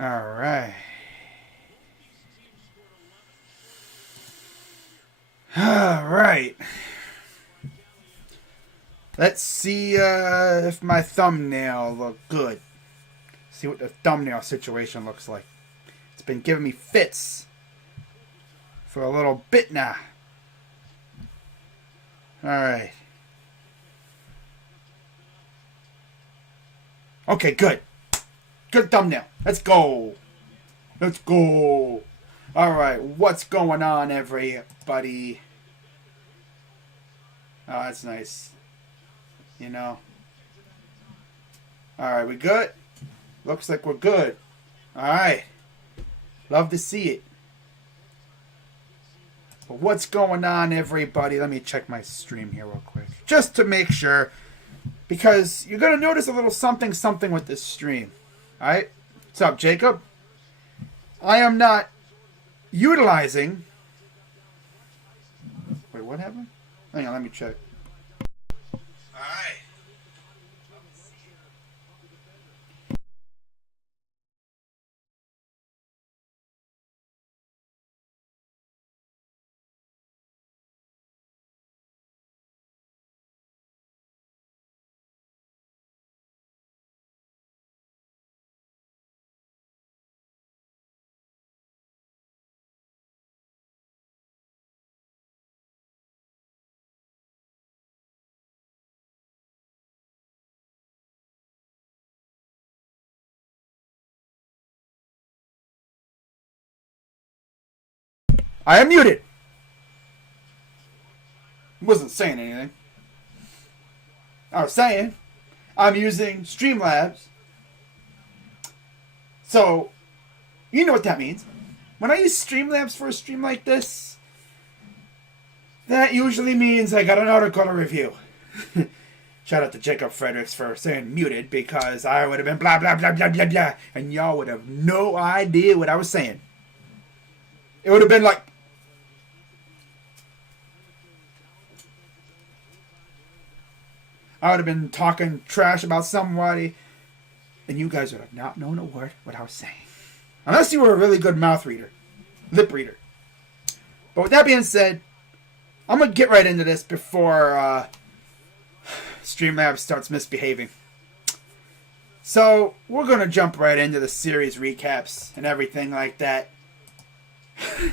All right. All right. Let's see if my thumbnail look good. See what the thumbnail situation looks like. It's been giving me fits for a little bit now. All right. Okay, good. Good thumbnail. Let's go. Let's go. All right, what's going on, everybody? Oh, that's nice. You know. All right, we good? Looks like we're good. All right. Love to see it. But what's going on, everybody? Let me check my stream here real quick. Just to make sure. Because you're going to notice a little something with this stream. All right? What's up, Jacob? I am not utilizing... Wait, what happened? Hang on, let me check. Alright. I am muted. Wasn't saying anything. I was saying I'm using Streamlabs. So, you know what that means. When I use Streamlabs for a stream like this, that usually means I got an article to review. Shout out to Jacob Fredericks for saying muted, because I would have been blah, blah, blah, blah, blah, blah, and y'all would have no idea what I was saying. It would have been like... I would have been talking trash about somebody, and you guys would have not known a word what I was saying. Unless you were a really good mouth reader. Lip reader. But with that being said, I'm going to get right into this before Streamlabs starts misbehaving. So, we're going to jump right into the series recaps and everything like that.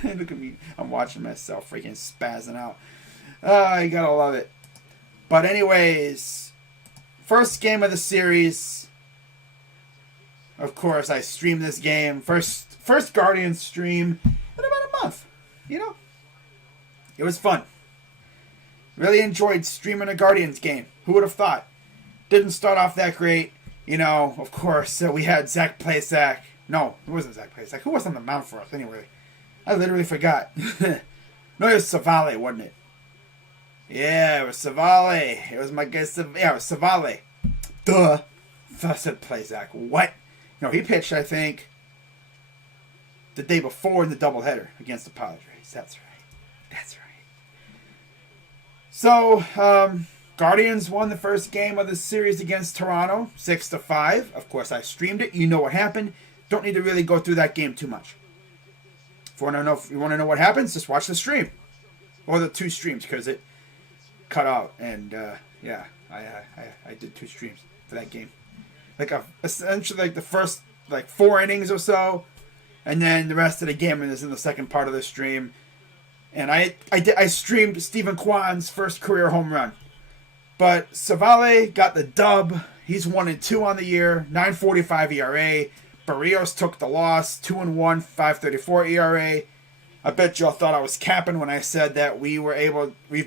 Look at me. I'm watching myself freaking spazzing out. You gotta love it. But anyways, first game of the series. Of course, I streamed this game. First Guardians stream in about a month. You know? It was fun. Really enjoyed streaming a Guardians game. Who would have thought? Didn't start off that great. You know, of course, we had Zach play Zach. No, it wasn't Zach play Zach. Who was on the mount for us anyway? I literally forgot. No, it was Savale, wasn't it? Yeah, it was Savale. It was my guy. Yeah, it was Savale. Duh. I said play Zach. What? No, he pitched, I think, the day before in the doubleheader against the Padres. That's right. That's right. So, Guardians won the first game of the series against Toronto, 6-5. Of course, I streamed it. You know what happened. Don't need to really go through that game too much. If you want to know what happens, just watch the stream. Or the two streams, because it cut out. And, yeah, I did two streams for that game. Essentially, like, the first, 4 innings or so. And then the rest of the game is in the second part of the stream. And I streamed Stephen Kwan's first career home run. But Savale got the dub. He's 1-2 on the year, 9.45 ERA. Barrios took the loss, 2-1, 5.34 ERA. I bet y'all thought I was capping when I said that we've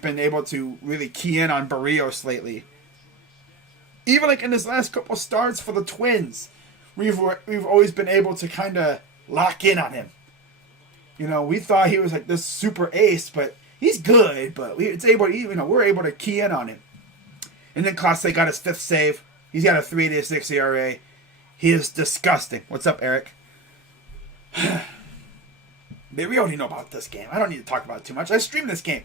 been able to really key in on Barrios lately. Even in his last couple starts for the Twins, we've always been able to kind of lock in on him. You know, we thought he was this super ace, but he's good. But we're able to key in on him. And then Clase got his 5th save. He's got a 3.86 ERA. He is disgusting. What's up, Eric? We already know about this game. I don't need to talk about it too much. I streamed this game.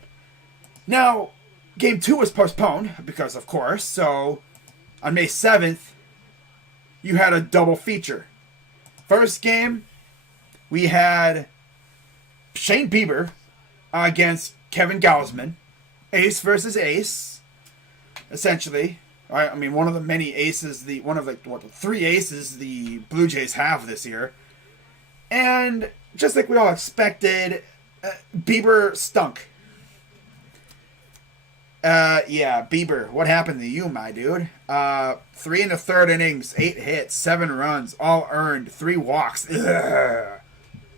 Now, Game 2 was postponed, because of course. So, on May 7th, you had a double feature. First game, we had Shane Bieber against Kevin Gausman. Ace versus ace, essentially. I mean, one of the many aces, the 3 aces the Blue Jays have this year. And just like we all expected, Bieber stunk. Yeah, Bieber, what happened to you, my dude? 3 1/3 innings, 8 hits, 7 runs, all earned, 3 walks. Ugh.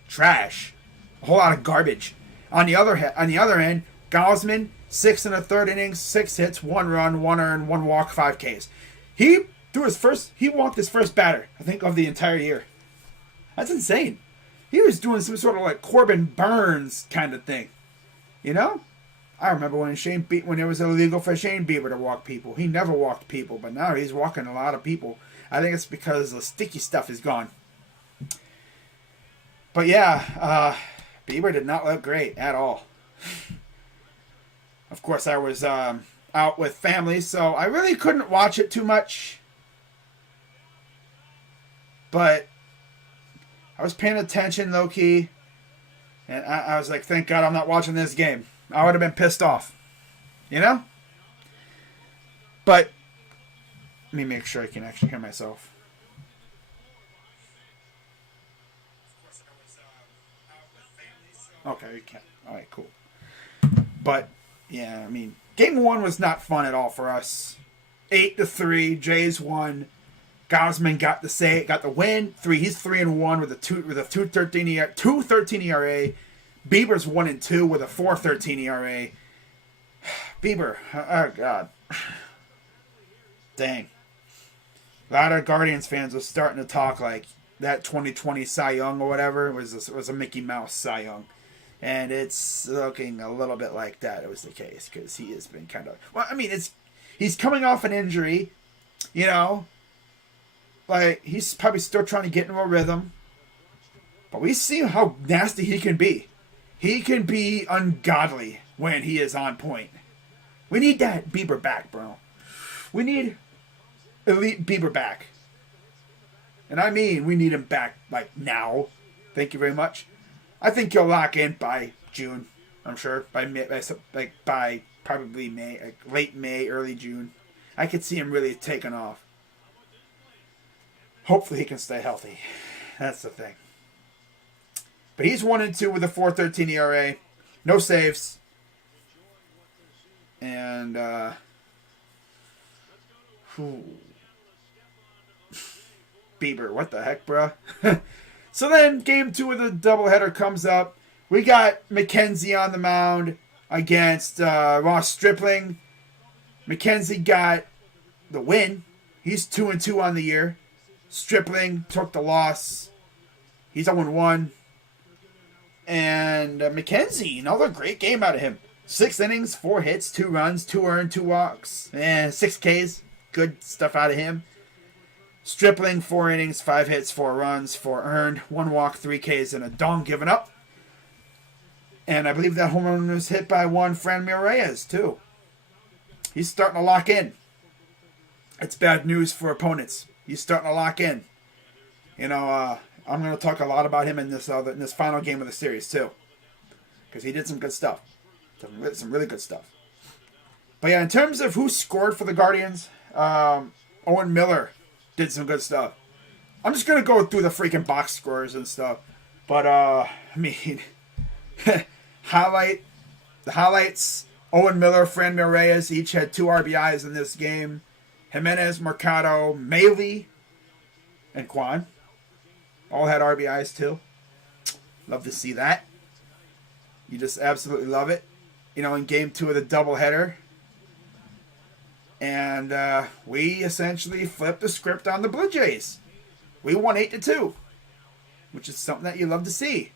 Trash. A whole lot of garbage. On the other end, Gausman, 6 1/3 innings, 6 hits, 1 run, 1 earned, 1 walk, 5 Ks. He walked his first batter, I think, of the entire year. That's insane. He was doing some sort of like Corbin Burns kind of thing, you know? I remember when it was illegal for Shane Bieber to walk people. He never walked people, but now he's walking a lot of people. I think it's because the sticky stuff is gone. But yeah, Bieber did not look great at all. Of course, I was out with family, so I really couldn't watch it too much. But I was paying attention low-key, and I was like, thank God I'm not watching this game. I would have been pissed off. You know? But let me make sure I can actually hear myself. Okay, you can. Alright, cool. But, yeah, I mean, game 1 was not fun at all for us. 8-3, Jays won. Gausman got the win. He's 3-1 with a 2.13 ERA. Bieber's 1-2 with a 4.13 ERA. Bieber, oh god, dang. A lot of Guardians fans were starting to talk like that 2020 Cy Young or whatever was a Mickey Mouse Cy Young, and it's looking a little bit like that. It was the case because he has been kind of he's coming off an injury, you know. Like, he's probably still trying to get into a rhythm. But we see how nasty he can be. He can be ungodly when he is on point. We need that Bieber back, bro. We need elite Bieber back. And I mean, we need him back, like, now. Thank you very much. I think he'll lock in by June. I'm sure. By probably May. Like late May, early June. I could see him really taking off. Hopefully he can stay healthy. That's the thing. But he's 1-2 with a 4.13 ERA. No saves. And, Bieber, what the heck, bro? So then, game 2 of the doubleheader comes up. We got McKenzie on the mound against Ross Stripling. McKenzie got the win. He's 2-2 on the year. Stripling took the loss. He's 0-1. And McKenzie, another great game out of him. 6 innings, 4 hits, 2 runs, 2 earned, 2 walks, and 6 Ks. Good stuff out of him. Stripling, 4 innings, 5 hits, 4 runs, 4 earned, 1 walk, 3 Ks, and a dong given up. And I believe that home run was hit by Franmil Reyes, too. He's starting to lock in. It's bad news for opponents. He's starting to lock in. You know, I'm going to talk a lot about him in this final game of the series, too. Because he did some good stuff. Some really good stuff. But yeah, in terms of who scored for the Guardians, Owen Miller did some good stuff. I'm just going to go through the freaking box scores and stuff. But, I mean, the highlights, Owen Miller, Franmil Reyes each had 2 RBIs in this game. Jimenez, Mercado, Maley, and Kwan all had RBIs too. Love to see that. You just absolutely love it. You know, in game 2 of the doubleheader. And we essentially flipped the script on the Blue Jays. We won 8-2, which is something that you love to see.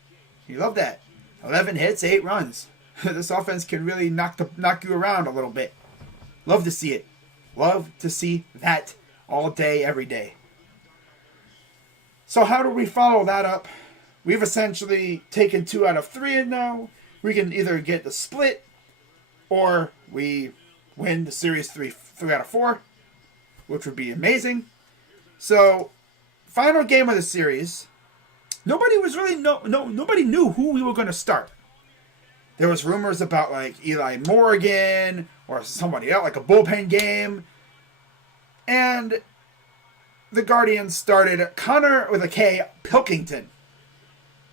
You love that. 11 hits, 8 runs. This offense can really knock you around a little bit. Love to see it. Love to see that all day, every day. So how do we follow that up? We've essentially taken 2 out of 3, and now we can either get the split or we win the series 3 out of 4, which would be amazing. So, final game of the series, nobody was really nobody knew who we were going to start. There was rumors about like Eli Morgan or somebody else, like a bullpen game. And the Guardians started Connor with a K Pilkington.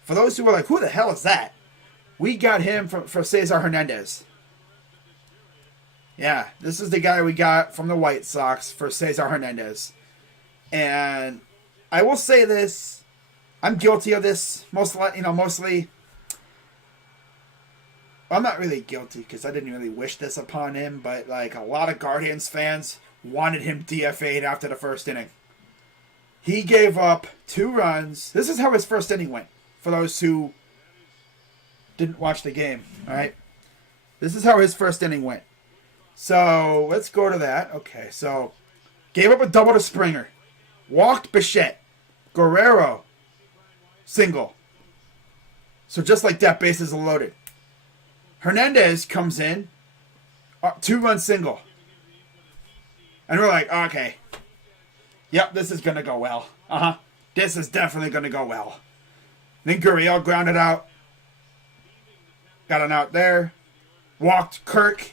For those who were like, who the hell is that? We got him for Cesar Hernandez. Yeah, this is the guy we got from the White Sox for Cesar Hernandez. And I will say this, I'm guilty of this mostly. I'm not really guilty because I didn't really wish this upon him, but like a lot of Guardians fans wanted him DFA'd after the first inning. He gave up 2 runs. This is how his first inning went, for those who didn't watch the game, all right? This is how his first inning went. So let's go to that. Okay, so gave up a double to Springer. Walked Bichette. Guerrero. Single. So just like that, bases are loaded. Hernandez comes in. 2-run single. And we're like, okay. Yep, this is going to go well. This is definitely going to go well. Then Gurriel grounded out. Got an out there. Walked Kirk.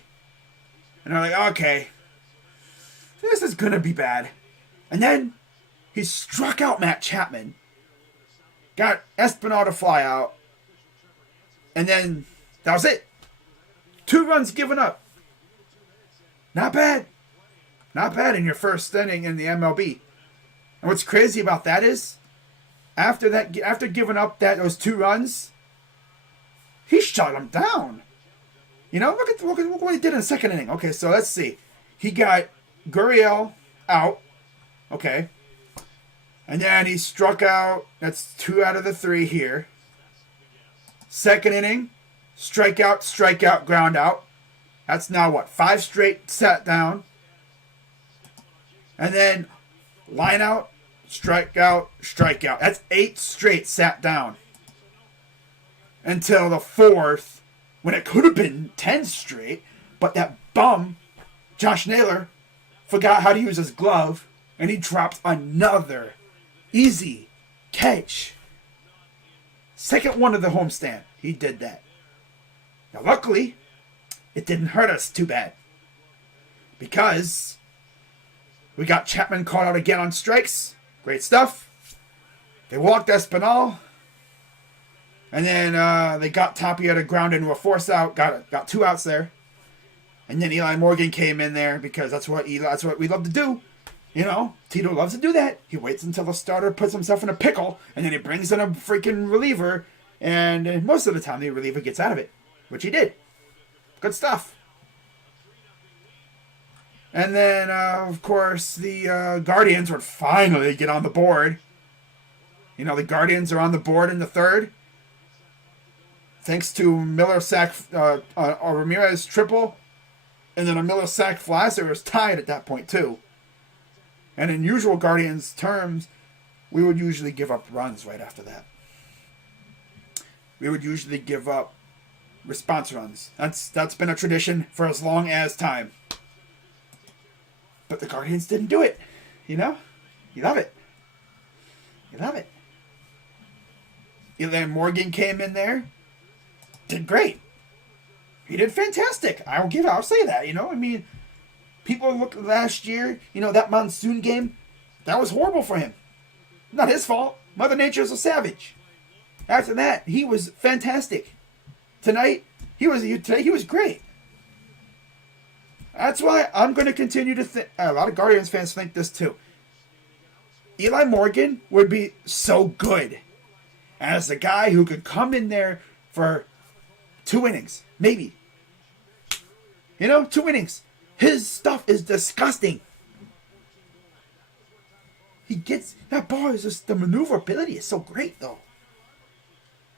And they're like, okay. This is going to be bad. And then he struck out Matt Chapman. Got Espinal to fly out. And then that was it. 2 runs given up. Not bad. Not bad in your first inning in the MLB. And what's crazy about that is, after giving up those 2 runs, he shut them down. You know, look at what he did in the second inning. Okay, so let's see. He got Gurriel out. Okay. And then he struck out. That's 2 out of the 3 here. Second inning, strikeout, ground out. That's now what? 5 straight sat down. And then line out, strikeout. That's 8 straight sat down. Until the 4th, when it could have been 10 straight, but that bum, Josh Naylor, forgot how to use his glove, and he dropped another easy catch. Second one of the homestand, he did that. Now, luckily, it didn't hurt us too bad, because we got Chapman caught out again on strikes. Great stuff. They walked Espinal. And then they got Tapia to ground into a force out. Got 2 outs there. And then Eli Morgan came in there because that's what we love to do. You know, Tito loves to do that. He waits until the starter puts himself in a pickle, and then he brings in a freaking reliever. And most of the time, the reliever gets out of it, which he did. Good stuff. And then, of course, the Guardians would finally get on the board. You know, the Guardians are on the board in the 3rd. Thanks to Miller sack, a Ramirez triple, and then a Miller sack fly, so it was tied at that point too. And in usual Guardians terms, we would usually give up runs right after that. We would usually give up response runs. That's been a tradition for as long as time. But the Guardians didn't do it. You know? You love it. You love it. Eli Morgan came in there. Did great. He did fantastic. I'll say that, you know. I mean, people looked last year, you know, that monsoon game, that was horrible for him. Not his fault. Mother Nature's a savage. After that, he was fantastic. Tonight, he was great. That's why I'm going to continue to think. A lot of Guardians fans think this too. Eli Morgan would be so good as a guy who could come in there for 2 innings, maybe. You know, 2 innings. His stuff is disgusting. He gets that ball is just the maneuverability is so great though.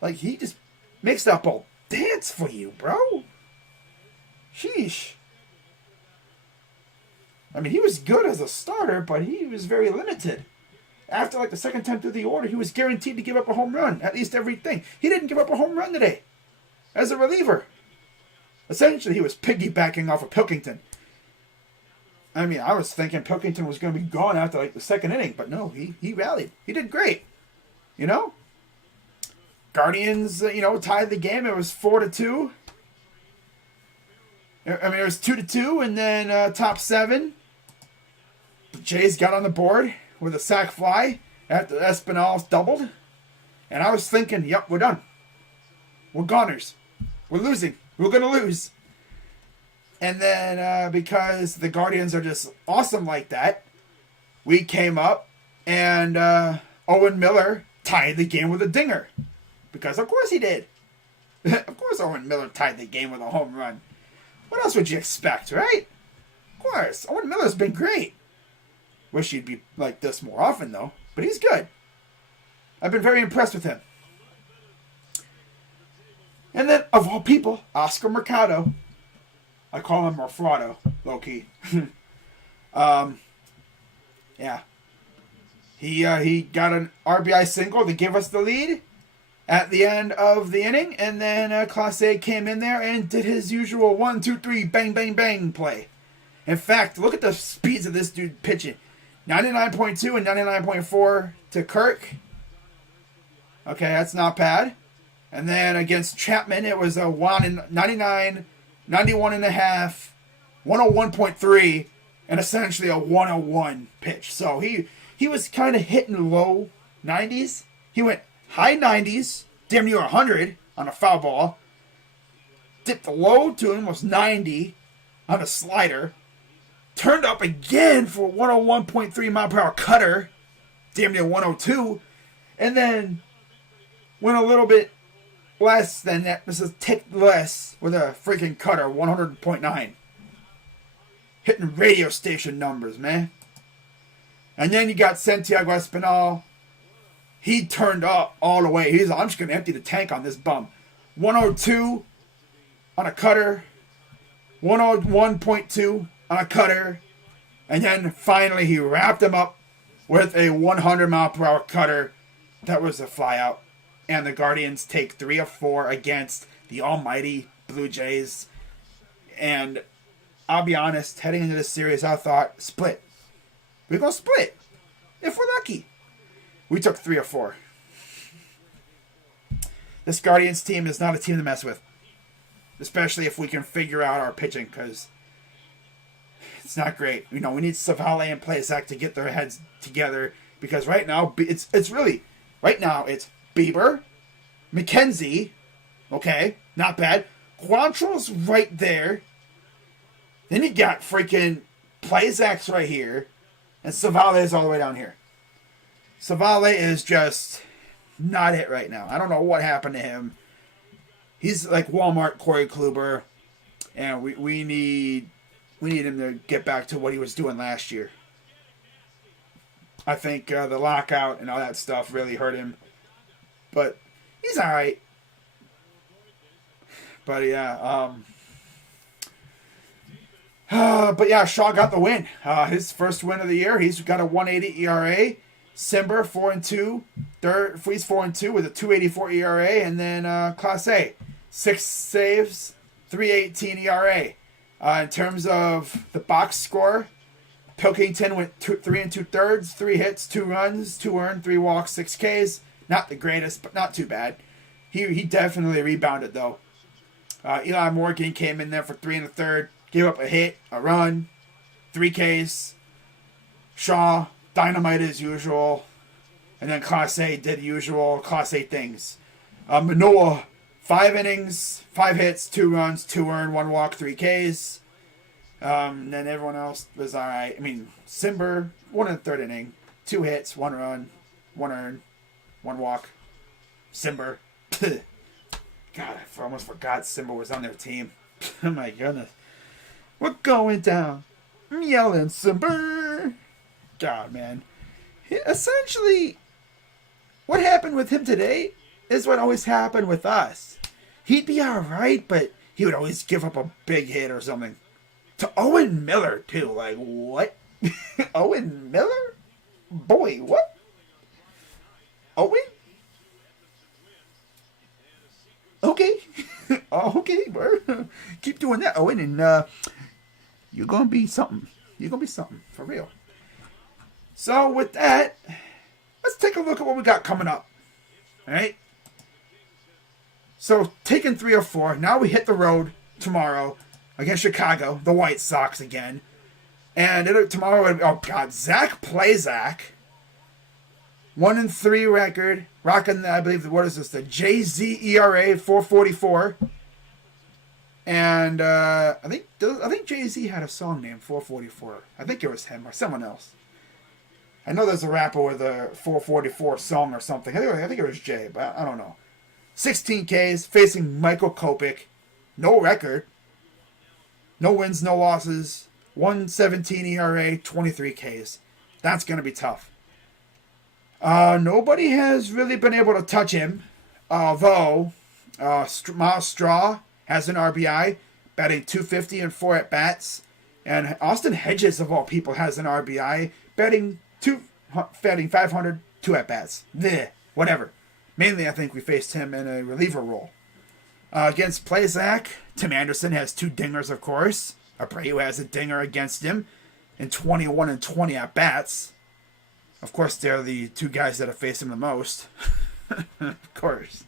Like he just makes that ball dance for you, bro. Sheesh. I mean, he was good as a starter, but he was very limited. After like the second time through the order, he was guaranteed to give up a home run at least everything. He didn't give up a home run today. As a reliever. Essentially, he was piggybacking off of Pilkington. I mean, I was thinking Pilkington was going to be gone after like the second inning, but no, he rallied. He did great. You know? Guardians, tied the game. It was 4-2. I mean, it was 2-2, and then top 7. The Jays got on the board with a sac fly after Espinal doubled. And I was thinking, yep, we're done. We're goners. We're losing. We're going to lose. And then because the Guardians are just awesome like that, we came up and Owen Miller tied the game with a dinger. Because of course he did. Of course Owen Miller tied the game with a home run. What else would you expect, right? Of course. Owen Miller's been great. Wish he'd be like this more often, though. But he's good. I've been very impressed with him. And then, of all people, Oscar Mercado. I call him Merfrado, low-key. Yeah. He got an RBI single to give us the lead at the end of the inning. And then Clase came in there and did his usual 1, 2, 3, bang, bang, bang play. In fact, look at the speeds of this dude pitching. 99.2 and 99.4 to Kirk. Okay, that's not bad. And then against Chapman, it was a 99, 91.5, 101.3, and essentially a 101 pitch. So he was kind of hitting low 90s. He went high 90s, damn near 100 on a foul ball. Dipped low to almost 90 on a slider. Turned up again for 101.3 mile per hour cutter, damn near 102. And then went a little bit less than that. This is tick less with a freaking cutter, 100.9. Hitting radio station numbers, man. And then you got Santiago Espinal. He turned up all the way. He's like, I'm just going to empty the tank on this bum. 102 on a cutter. 101.2 on a cutter. And then finally he wrapped him up with a 100 mile per hour cutter. That was a fly out. And the Guardians take 3 of 4 against the almighty Blue Jays. And I'll be honest, heading into this series, I thought, split. We're going to split. If we're lucky. We took 3 of 4. This Guardians team is not a team to mess with. Especially if we can figure out our pitching, because it's not great. We need Savale and Plesac to get their heads together. Because right now, it's really, right now, it's Bieber, McKenzie, okay, not bad. Quantrill's right there. Then you got freaking Plesac's right here. And Savale is all the way down here. Savale is just not it right now. I don't know what happened to him. He's like Walmart Corey Kluber. And we need him to get back to what he was doing last year. I think the lockout and all that stuff really hurt him. But he's all right. But yeah, Shaw got the win. His first win of the year. He's got a 1.80 ERA. Simber 4-2. He's 4-2 with a 2.84 ERA, and then Clase 6 saves, 3.18 ERA. In terms of the box score, Pilkington went 3 2/3, 3 hits, 2 runs, 2 earned, 3 walks, 6 Ks. Not the greatest, but not too bad. He definitely rebounded, though. Eli Morgan came in there for 3 1/3, gave up a hit, a run, 3 Ks. Shaw, dynamite as usual. And then Clase did usual Clase things. Manoah, 5 innings, 5 hits, 2 runs, 2 earned, 1 walk, 3 Ks. And then everyone else was all right. I mean, Simber, 1 1/3 inning, 2 hits, 1 run, 1 earned. 1 walk. Simber. God, I almost forgot Simber was on their team. Oh my goodness. We're going down. I'm yelling Simber. God, man. Essentially, what happened with him today is what always happened with us. He'd be alright, but he would always give up a big hit or something. To Owen Miller, too. Like, what? Owen Miller? Boy, what? Owen? Okay. Okay, bro. Keep doing that, Owen, and you're going to be something. You're going to be something, for real. So, with that, let's take a look at what we got coming up. All right? So taking 3 or 4. Now we hit the road tomorrow against Chicago, the White Sox again. And tomorrow, oh God, Zach Plazak, 1-3 record, rocking, I believe, what is this, the JZ ERA 444. And I think Jay-Z had a song named 444. I think it was him or someone else. I know there's a rapper with a 444 song or something. I think it was Jay, but I don't know. 16 Ks, facing Michael Kopech. No record. No wins, no losses. 1.17 ERA, 23 Ks. That's going to be tough. Nobody has really been able to touch him. Although, Miles Straw has an RBI, batting .250 and 4 at-bats. And Austin Hedges, of all people, has an RBI, batting 500, 2 at-bats. Blech, whatever. Mainly, I think we faced him in a reliever role. Against Plazak, Tim Anderson has 2 dingers, of course. Abreu has a dinger against him in 21 and 20 at-bats. Of course, they're the 2 guys that have faced him the most. Of course.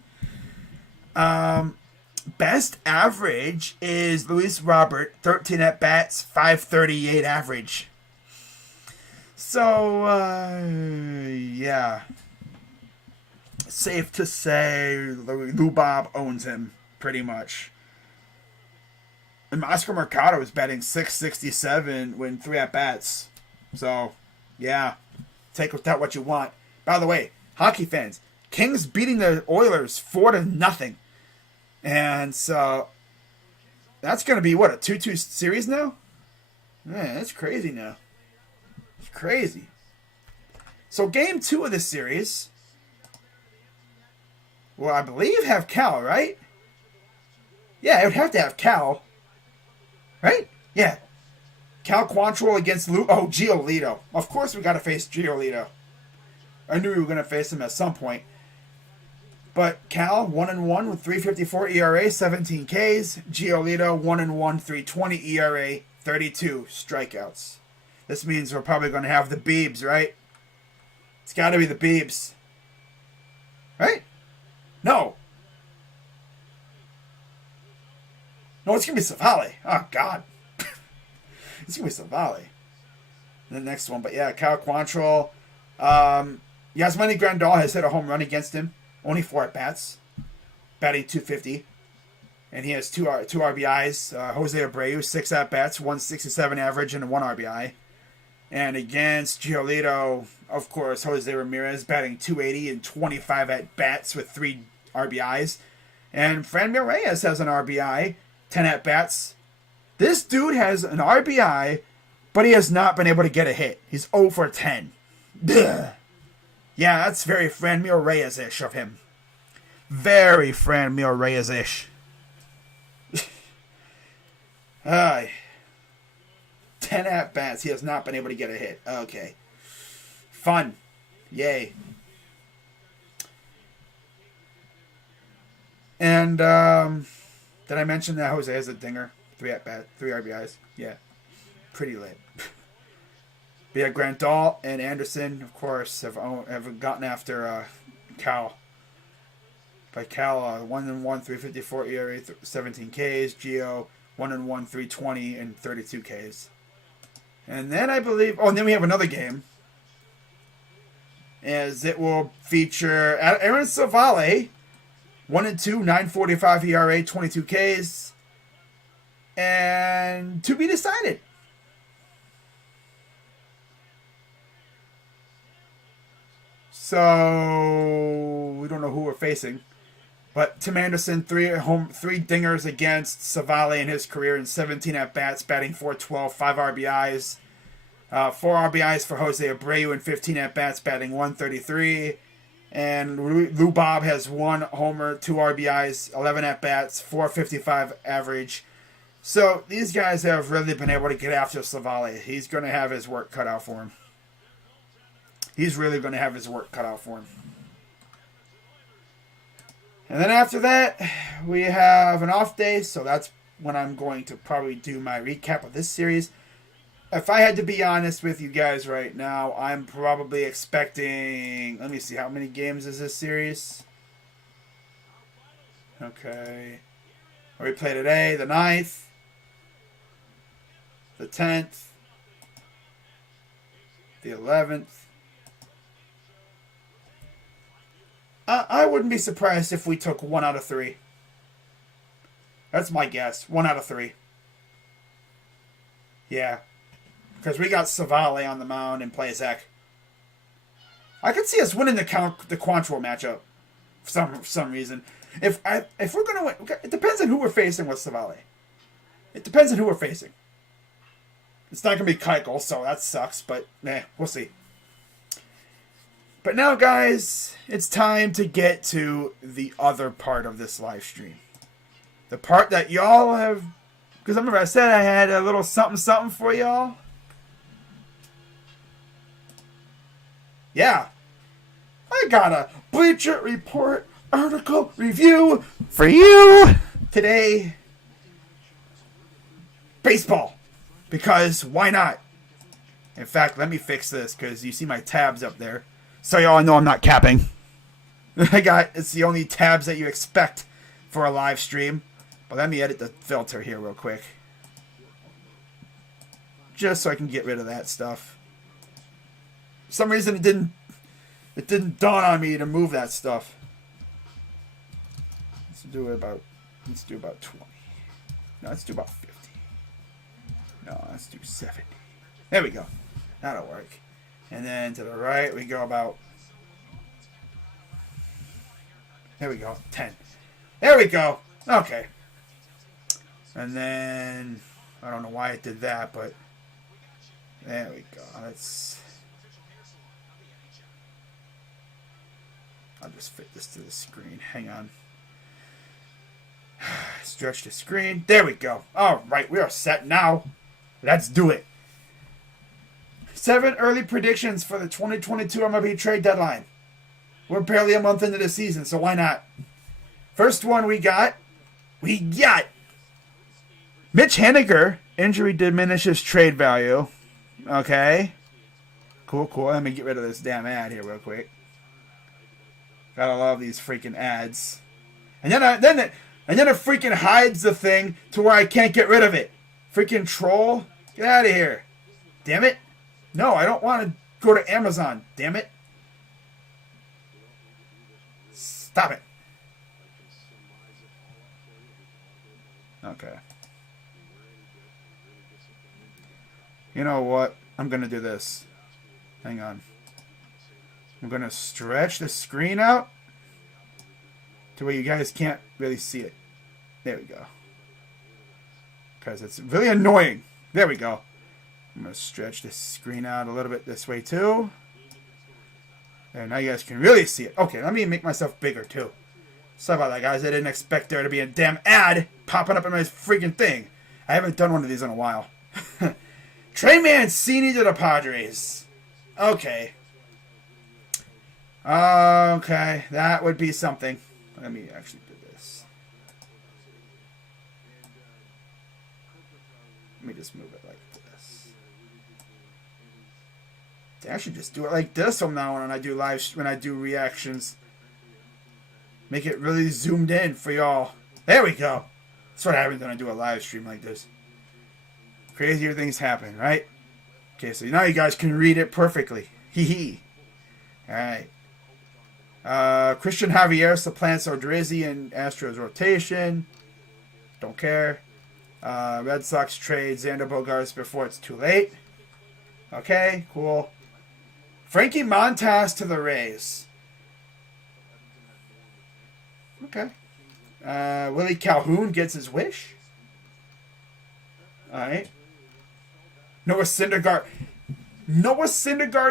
Best average is Luis Robert, 13 at-bats, 538 average. So, yeah. Safe to say Lou Bob owns him, pretty much. And Oscar Mercado is batting .667 with 3 at-bats. So, yeah. Take with that what you want. By the way, hockey fans, Kings beating the Oilers 4-0. And so, that's going to be, what, a 2-2 series now? Man, that's crazy now. It's crazy. So, game 2 of this series, well, I believe have Cal, right? Yeah, it would have to have Cal. Right? Yeah. Cal Quantrill against Giolito. Of course we got to face Giolito. I knew we were going to face him at some point. But Cal, 1-1 with 3.54 ERA, 17 Ks. Giolito, 1-1, 3.20 ERA, 32 strikeouts. This means we're probably going to have the Beebs, right? It's got to be the Beebs. Right? No. No, it's going to be Savale. Oh, God. It's going to be Savale. The next one. But, yeah, Cal Quantrill. Yasmani Grandal has hit a home run against him. Only 4 at-bats. Batting .250. And he has two RBIs. Jose Abreu, 6 at-bats, 167 average, and 1 RBI. And against Giolito, of course, Jose Ramirez batting .280 and 25 at-bats with 3 RBIs. And Franmil Reyes has an RBI, 10 at-bats. This dude has an RBI, but he has not been able to get a hit. He's 0 for 10. Ugh. Yeah, that's very Franmil Reyes-ish of him. Very Franmil Reyes-ish. 10 at-bats. He has not been able to get a hit. Okay. Fun. Yay. And, did I mention that Jose has a dinger? 3 at-bats, 3 RBIs. Yeah. Pretty lit. But yeah, Grandal and Anderson, of course, have gotten after Cal. By Cal, 1-1, 3.54 ERA, 17 Ks. Gio, 1-1, 3.20 and 32 Ks. And then I believe, and then we have another game, as it will feature Aaron Savale, 1-2, 9.45 ERA, 22 Ks, and to be decided. So we don't know who we're facing, but Tim Anderson, 3 dingers against Savale in his career in 17 at bats, batting .412, 5 RBIs, 4 RBIs for Jose Abreu in 15 at bats, batting .133, and Lou Bob has 1 homer, 2 RBIs, 11 at bats, .455 average. So these guys have really been able to get after Savale. He's going to have his work cut out for him. He's really going to have his work cut out for him. And then after that, we have an off day, so that's when I'm going to probably do my recap of this series. If I had to be honest with you guys right now, I'm probably expecting... Let me see, how many games is this series? Okay. We play today, the 9th, the 10th, the 11th. I wouldn't be surprised if we took 1 out of 3. That's my guess. 1 out of 3. Yeah. Because we got Savale on the mound and Plazek. I could see us winning the Quantrill matchup for some reason. If we're going to win, it depends on who we're facing with Savale. It depends on who we're facing. It's not going to be Keuchel, so that sucks, but we'll see. But now, guys, it's time to get to the other part of this live stream. The part that y'all have... Because I remember I said I had a little something for y'all. Yeah. I got a Bleacher Report article review for you today. Baseball. Because why not? In fact, let me fix this because you see my tabs up there. So y'all know I'm not capping. It's the only tabs that you expect for a live stream. But let me edit the filter here real quick. Just so I can get rid of that stuff. For some reason it didn't dawn on me to move that stuff. Let's do about 20. No, let's do about 50. No, let's do 70. There we go. That'll work. And then to the right, we go about... There we go. 10. There we go. Okay. And then... I don't know why it did that, but... There we go. I'll just fit this to the screen. Hang on. Stretch the screen. There we go. All right. We are set now. Let's do it. 7 early predictions for the 2022 MLB trade deadline. We're barely a month into the season, so why not? First one we got Mitch Haniger. Injury diminishes trade value. Okay. Cool. Let me get rid of this damn ad here real quick. Gotta love these freaking ads. And then it freaking hides the thing to where I can't get rid of it. Freaking troll. Get out of here. Damn it. No, I don't want to go to Amazon. Damn it. Stop it. Okay. You know what? I'm going to do this. Hang on. I'm going to stretch the screen out to where you guys can't really see it. There we go. Because it's really annoying. There we go. I'm going to stretch this screen out a little bit this way too. And now you guys can really see it. Okay, let me make myself bigger too. Sorry about that, guys. I didn't expect there to be a damn ad popping up in my freaking thing. I haven't done one of these in a while. Trey Mancini to the Padres. Okay. Okay, that would be something. Let me actually do this. Let me just move it like this. I should just do it like this from now on when I do when I do reactions. Make it really zoomed in for y'all. There we go. That's what happens when I do a live stream like this. Crazier things happen, right? Okay, so now you guys can read it perfectly. Hee hee. Alright. Christian Javier supplants Odorizzi in Astros rotation. Don't care. Red Sox trade Xander Bogaerts before it's too late. Okay, cool. Frankie Montas to the Rays. Okay. Willie Calhoun gets his wish. Alright. Noah Syndergaard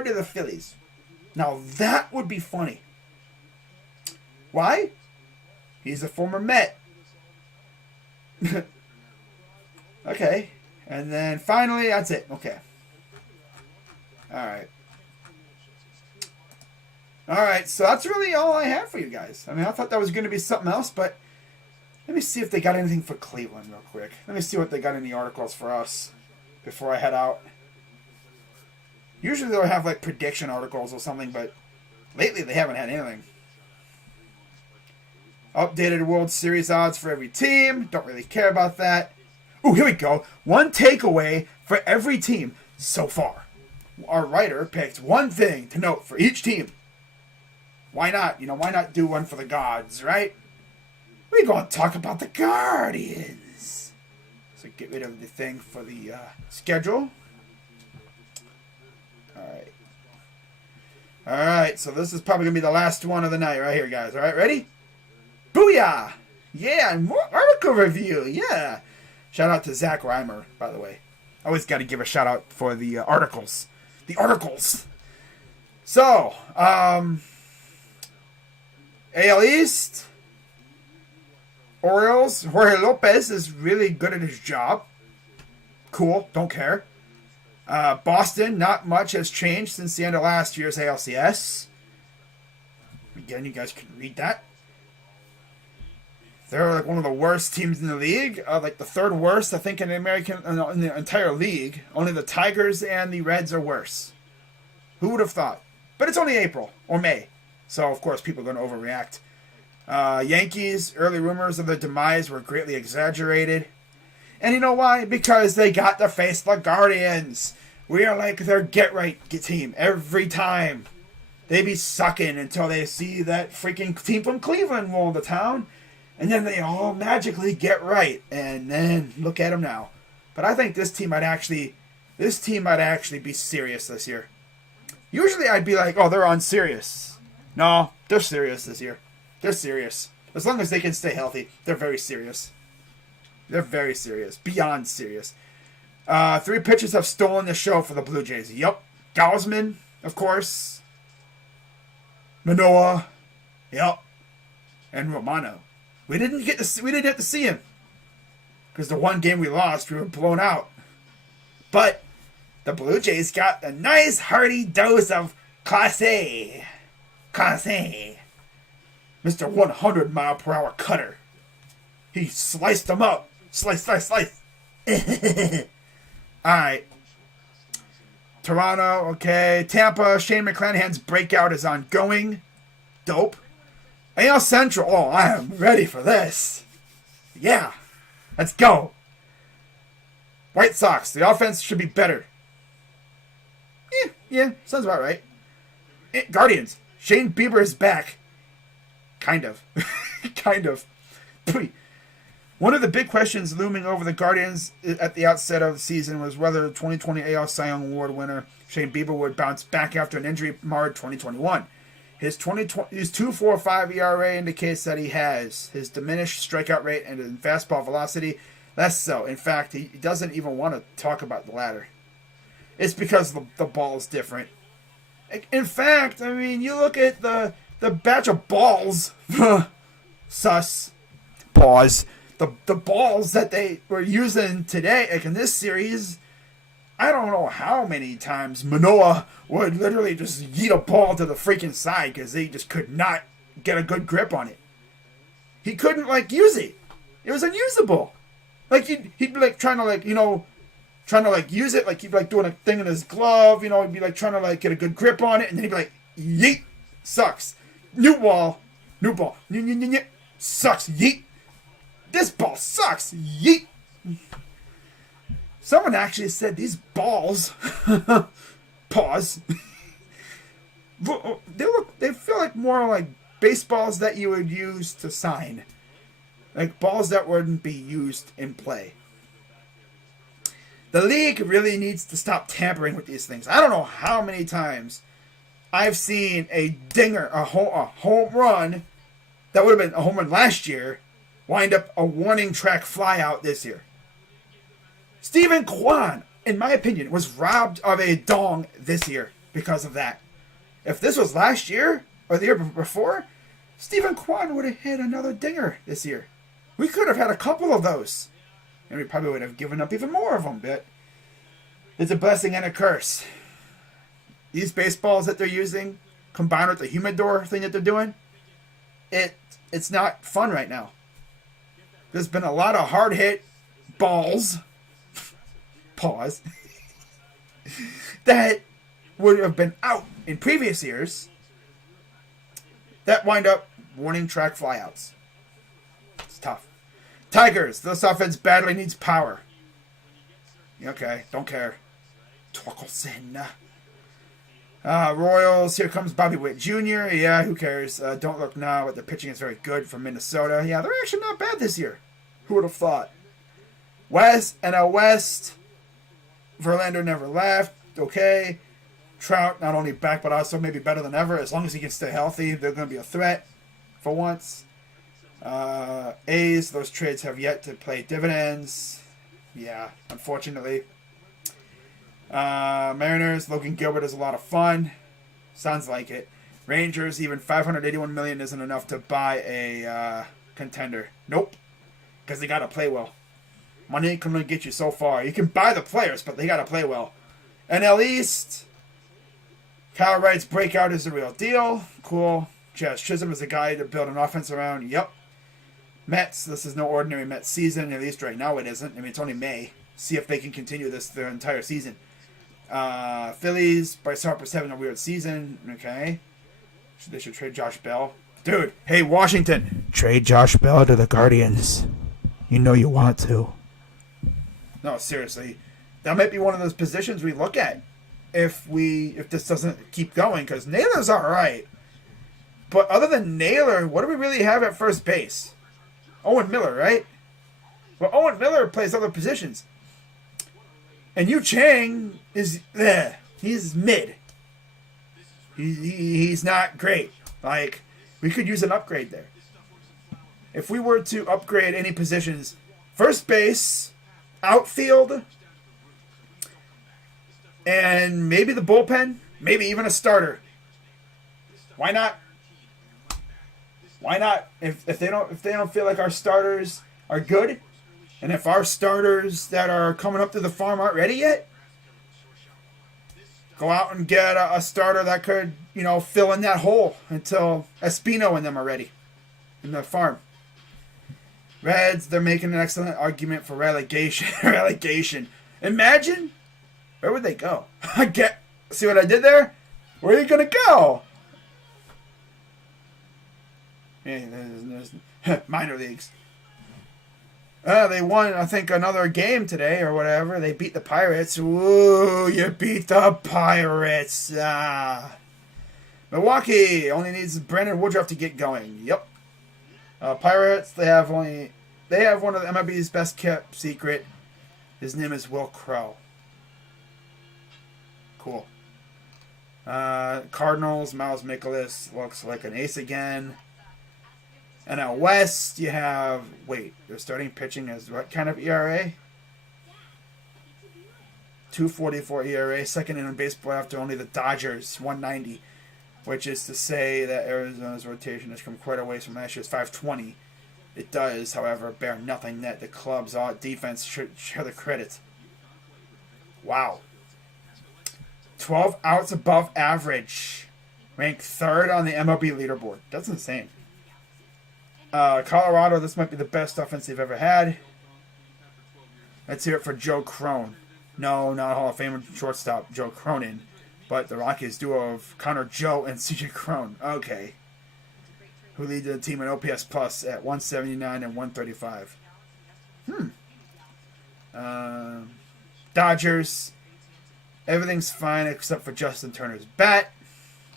to the Phillies. Now that would be funny. Why? He's a former Met. Okay. And then finally, that's it. Okay. Alright. Alright, so that's really all I have for you guys. I mean, I thought that was going to be something else, but let me see if they got anything for Cleveland real quick. Let me see what they got in the articles for us before I head out. Usually they'll have like prediction articles or something, but lately they haven't had anything. Updated World Series odds for every team. Don't really care about that. Ooh, here we go. One takeaway for every team so far. Our writer picked one thing to note for each team. Why not? Why not do one for the gods, right? We're going to talk about the Guardians. So get rid of the thing for the schedule. Alright, so this is probably going to be the last one of the night right here, guys. Alright, ready? Booyah! Yeah, and more article review. Yeah. Shout out to Zach Reimer, by the way. Always got to give a shout out for the articles. The articles. So, AL East. Orioles. Jorge Lopez is really good at his job. Cool. Don't care. Boston, not much has changed since the end of last year's ALCS. Again, you guys can read that. They're like one of the worst teams in the league. Like the third worst, I think, in the entire league. Only the Tigers and the Reds are worse. Who would have thought? But it's only April or May. So, of course, people are going to overreact. Yankees, early rumors of their demise were greatly exaggerated. And you know why? Because they got to face the Guardians. We are like their get-right team every time. They be sucking until they see that freaking team from Cleveland roll into town. And then they all magically get right. And then look at them now. But I think this team might actually be serious this year. Usually I'd be like, oh, they're unserious. No, they're serious this year. They're serious. As long as they can stay healthy, they're very serious. They're very serious. Beyond serious. 3 pitchers have stolen the show for the Blue Jays. Yup. Gausman, of course. Manoah. Yup. And Romano. We didn't get to see him. Because the one game we lost, we were blown out. But the Blue Jays got a nice hearty dose of Class A. Mr. 100 mile per hour cutter. He sliced them up. Slice. Alright. Toronto, okay. Tampa, Shane McClanahan's breakout is ongoing. Dope. AL Central, oh, I am ready for this. Yeah. Let's go. White Sox, the offense should be better. Yeah, sounds about right. Guardians, Shane Bieber is back. Kind of. One of the big questions looming over the Guardians at the outset of the season was whether the 2020 AL Cy Young Award winner Shane Bieber would bounce back after an injury-marred 2021. His 2.45 ERA indicates that he has. His diminished strikeout rate and his fastball velocity, less so. In fact, he doesn't even want to talk about the latter. It's because the ball is different. In fact, I mean, you look at the batch of balls. Sus. Pause. The balls that they were using today, like in this series, I don't know how many times Manoah would literally just yeet a ball to the freaking side because they just could not get a good grip on it. He couldn't, use it. It was unusable. He'd be, trying to, use it, he'd be, doing a thing in his glove, he'd be, trying to, get a good grip on it, and then he'd be like, yeet, sucks. New ball, sucks, yeet. This ball sucks, yeet. Someone actually said these balls, pause, they feel like more like baseballs that you would use to sign. Like balls that wouldn't be used in play. The league really needs to stop tampering with these things. I don't know how many times I've seen a dinger, a home run that would have been a home run last year, wind up a warning track flyout this year. Stephen Kwan, in my opinion, was robbed of a dong this year because of that. If this was last year or the year before, Stephen Kwan would have hit another dinger this year. We could have had a couple of those. And we probably would have given up even more of them, but it's a blessing and a curse. These baseballs that they're using, combined with the humidor thing that they're doing, it's not fun right now. There's been a lot of hard-hit balls, pause, that would have been out in previous years that wind up warning track flyouts. Tigers. This offense badly needs power. Okay, don't care. Torkelson. Royals. Here comes Bobby Witt Jr. Yeah, who cares? Don't look now, but the pitching is very good from Minnesota. Yeah, they're actually not bad this year. Who would have thought? West, NL West. Verlander never left. Okay. Trout not only back, but also maybe better than ever. As long as he can stay healthy, they're going to be a threat for once. A's, those trades have yet to pay dividends. Yeah, unfortunately. Mariners, Logan Gilbert is a lot of fun. Sounds like it. Rangers, even $581 million isn't enough to buy a contender. Nope. Because they got to play well. Money can only get you so far. You can buy the players, but they got to play well. NL East. Kyle Wright's breakout is the real deal. Cool. Jazz Chisholm is a guy to build an offense around. Yep. Mets, this is no ordinary Mets season. At least right now it isn't. I mean, it's only May. See if they can continue this their entire season. Phillies, Bryce Harper's having a weird season. Okay. They should trade Josh Bell. Dude, hey, Washington. Trade Josh Bell to the Guardians. You know you want to. No, seriously. That might be one of those positions we look at if this doesn't keep going, because Naylor's all right. But other than Naylor, what do we really have at first base? Owen Miller, right? Well, Owen Miller plays other positions. And Yu Chang is he's mid. He's not great. Like, we could use an upgrade there. If we were to upgrade any positions, first base, outfield, and maybe the bullpen, maybe even a starter. Why not? Why not? If they don't feel like our starters are good, and if our starters that are coming up to the farm aren't ready yet, go out and get a starter that could, fill in that hole until Espino and them are ready in the farm. Reds, they're making an excellent argument for relegation. Relegation. Imagine, where would they go? See what I did there? Where are they going to go? There's minor leagues. They won, I think, another game today or whatever. They beat the Pirates. Ooh, you beat the Pirates. Milwaukee only needs Brandon Woodruff to get going. Yep. Pirates, they have one of the MLB's best kept secret. His name is Will Crow. Cool. Cardinals, Miles Mikolas looks like an ace again. And out west, you have... Wait, they're starting pitching as what kind of ERA? 2.44 ERA, second in baseball after only the Dodgers, 190. Which is to say that Arizona's rotation has come quite a ways from last year's 520. It does, however, bear nothing that the club's defense should share the credit. Wow. 12 outs above average. Ranked third on the MLB leaderboard. That's insane. Colorado, this might be the best offense they've ever had. Let's hear it for Joe Crone. No, not Hall of Famer shortstop Joe Cronin, but the Rockies duo of Connor Joe and CJ Crone. Okay. Who lead the team in OPS Plus at 179 and 135. Dodgers. Everything's fine except for Justin Turner's bat.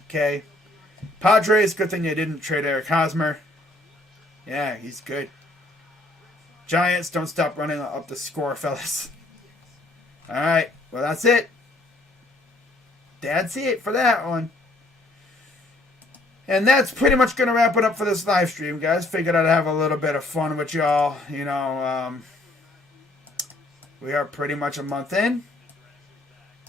Okay. Padres, good thing you didn't trade Eric Hosmer. Yeah, he's good. Giants, don't stop running up the score, fellas. Alright, well, that's it. That's it for that one. And that's pretty much going to wrap it up for this live stream, guys. Figured I'd have a little bit of fun with y'all. We are pretty much a month in.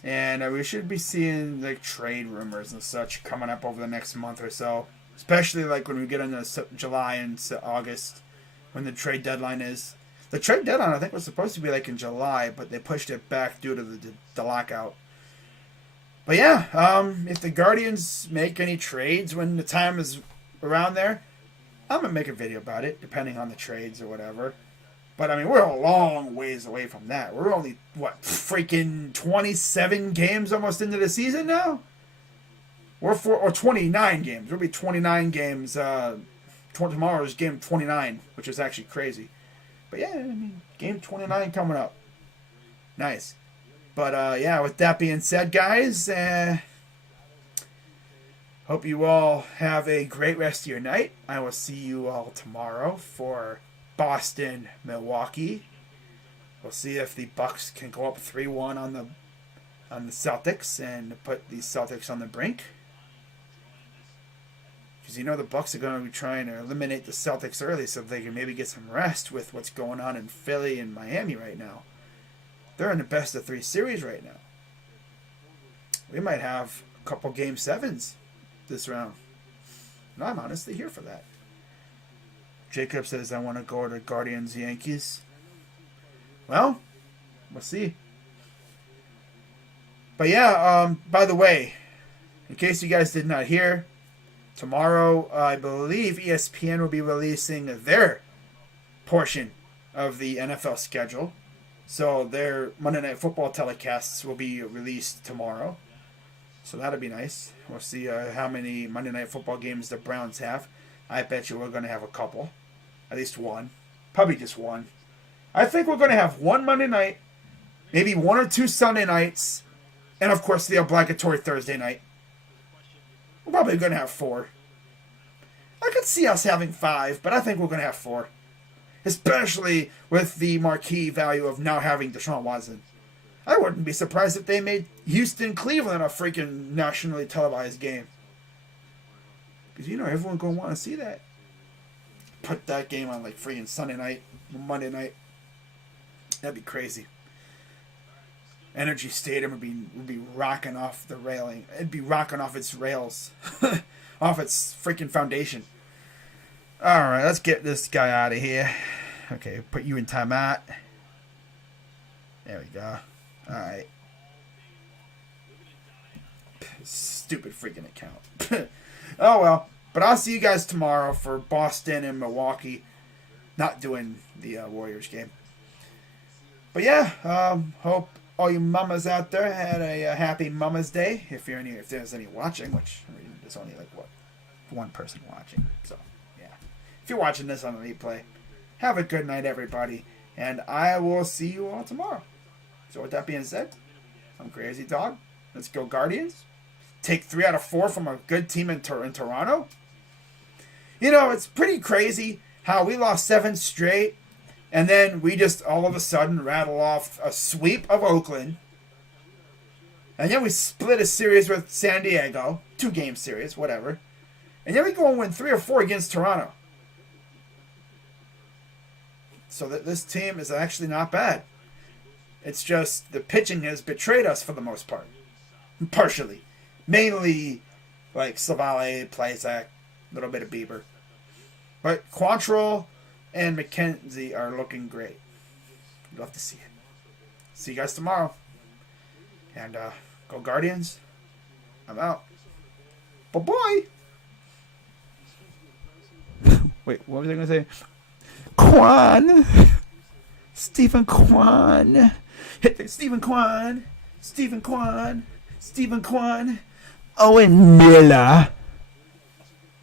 And we should be seeing like trade rumors and such coming up over the next month or so. Especially like when we get into July and August, when the trade deadline is. The trade deadline, I think, was supposed to be like in July, but they pushed it back due to the lockout. But yeah, if the Guardians make any trades when the time is around there, I'm going to make a video about it, depending on the trades or whatever. But, I mean, we're a long ways away from that. We're only, freaking 27 games almost into the season now? Or 29 games. We'll be 29 games. Tomorrow's game 29, which is actually crazy. But yeah, I mean, game 29 coming up. Nice. But yeah, with that being said, guys, hope you all have a great rest of your night. I will see you all tomorrow for Boston, Milwaukee. We'll see if the Bucks can go up 3-1 on the Celtics and put the Celtics on the brink. Because you know the Bucks are going to be trying to eliminate the Celtics early so they can maybe get some rest with what's going on in Philly and Miami right now. They're in the best of 3 series right now. We might have a couple Game 7s this round. And I'm honestly here for that. Jacob says, I want to go to Guardians Yankees. Well, we'll see. But yeah, by the way, in case you guys did not hear, tomorrow, I believe ESPN will be releasing their portion of the NFL schedule. So their Monday Night Football telecasts will be released tomorrow. So that'll be nice. We'll see how many Monday Night Football games the Browns have. I bet you we're going to have a couple. At least one. Probably just one. I think we're going to have one Monday night, maybe 1 or 2 Sunday nights, and of course the obligatory Thursday night. We're probably going to have 4. I could see us having 5, but I think we're going to have 4. Especially with the marquee value of now having Deshaun Watson. I wouldn't be surprised if they made Houston-Cleveland a freaking nationally televised game. Because, you know, everyone's going to want to see that. Put that game on like freaking Sunday night, Monday night. That'd be crazy. Energy Stadium would be rocking off the railing. It'd be rocking off its rails. Off its freaking foundation. Alright, let's get this guy out of here. Okay, put you in timeout. There we go. Alright. Stupid freaking account. Oh well. But I'll see you guys tomorrow for Boston and Milwaukee. Not doing the Warriors game. But yeah, hope all you mamas out there had a happy Mama's Day. If there's any watching, which I mean, there's only like one person watching. So yeah, if you're watching this on the replay, have a good night, everybody, and I will see you all tomorrow. So with that being said, I'm Crazy Dog. Let's go Guardians. Take 3 out of 4 from a good team in Toronto. You know, it's pretty crazy how we lost 7 straight. And then we just all of a sudden rattle off a sweep of Oakland. And then we split a series with San Diego. 2-game series, whatever. And then we go and win 3 or 4 against Toronto. So that this team is actually not bad. It's just the pitching has betrayed us for the most part. Partially. Mainly like Savale, Plazak, a little bit of Bieber. But Quantrill and McKenzie are looking great. Love to see it. See you guys tomorrow. And go Guardians. I'm out. Bye-bye. Wait, what was I going to say? Kwan. Stephen Kwan. Stephen Kwan. Stephen Kwan. Stephen Kwan. Owen Miller.